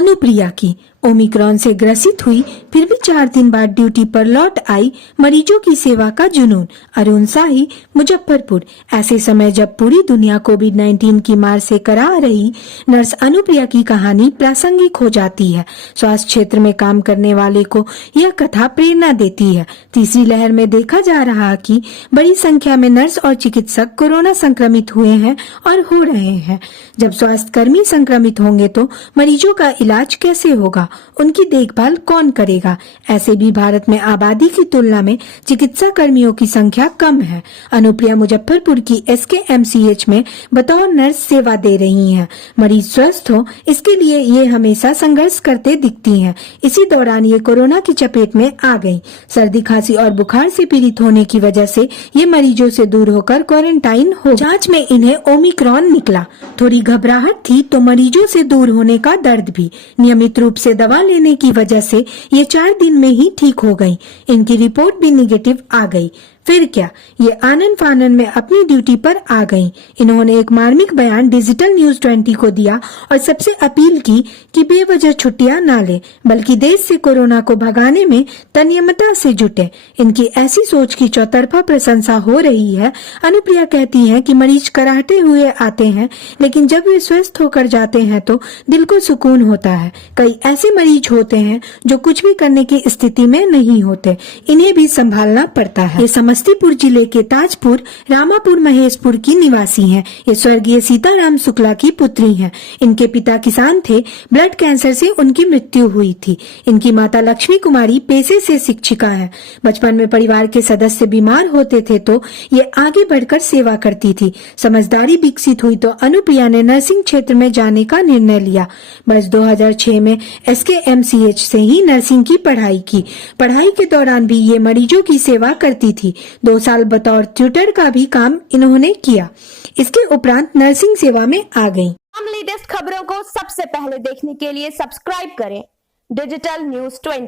अनुप्रिया की ओमिक्रॉन से ग्रसित हुई, फिर भी 4 दिन बाद ड्यूटी पर लौट आई। मरीजों की सेवा का जुनून। अरुण शाही, मुजफ्फरपुर। ऐसे समय जब पूरी दुनिया कोविड-19 की मार से करा रही नर्स अनुप्रिया की कहानी प्रासंगिक हो जाती है। स्वास्थ्य क्षेत्र में काम करने वाले को यह कथा प्रेरणा देती है। तीसरी लहर में देखा जा रहा कि बड़ी संख्या में नर्स और चिकित्सक कोरोना संक्रमित हुए हैं और हो रहे हैं। जब स्वास्थ्य कर्मी संक्रमित होंगे तो मरीजों का इलाज कैसे होगा, उनकी देखभाल कौन करेगा। ऐसे भी भारत में आबादी की तुलना में चिकित्सा कर्मियों की संख्या कम है। अनुप्रिया मुजफ्फरपुर की SKMCH में बतौर नर्स सेवा दे रही हैं। मरीज स्वस्थ हो, इसके लिए ये हमेशा संघर्ष करते दिखती हैं। इसी दौरान ये कोरोना की चपेट में आ गई। सर्दी, खांसी और बुखार से पीड़ित होने की वजह से ये मरीजों से दूर होकर क्वारंटाइन हो। जांच में इन्हें ओमिक्रॉन निकला। थोड़ी घबराहट थी तो मरीजों से दूर होने का दर्द भी। नियमित रूप से दवा लेने की वजह से ये 4 दिन में ही ठीक हो गई। इनकी रिपोर्ट भी निगेटिव आ गई। फिर क्या, ये आनन फानन में अपनी ड्यूटी पर आ गईं। इन्होंने एक मार्मिक बयान डिजिटल न्यूज 20 को दिया और सबसे अपील की कि बेवजह छुट्टियां ना ले, बल्कि देश से कोरोना को भगाने में तन्मयता से जुटे। इनकी ऐसी सोच की चौतरफा प्रशंसा हो रही है। अनुप्रिया कहती हैं कि मरीज कराहते हुए आते हैं, लेकिन जब वे स्वस्थ होकर जाते हैं तो दिल को सुकून होता है। कई ऐसे मरीज होते हैं जो कुछ भी करने की स्थिति में नहीं होते, इन्हें भी संभालना पड़ता है। समस्तीपुर जिले के ताजपुर रामापुर महेशपुर की निवासी हैं। ये स्वर्गीय सीताराम शुक्ला की पुत्री हैं। इनके पिता किसान थे। ब्लड कैंसर से उनकी मृत्यु हुई थी। इनकी माता लक्ष्मी कुमारी पेशे से शिक्षिका है। बचपन में परिवार के सदस्य बीमार होते थे तो ये आगे बढ़कर सेवा करती थी। समझदारी विकसित हुई तो अनुप्रिया ने नर्सिंग क्षेत्र में जाने का निर्णय लिया। वर्ष 2006 में SKMCH से ही नर्सिंग की पढ़ाई की। पढ़ाई के दौरान भी ये मरीजों की सेवा करती थी। 2 साल बतौर ट्यूटर का भी काम इन्होंने किया। इसके उपरांत नर्सिंग सेवा में आ गईं। हम लेटेस्ट खबरों को सबसे पहले देखने के लिए सब्सक्राइब करें डिजिटल न्यूज 20।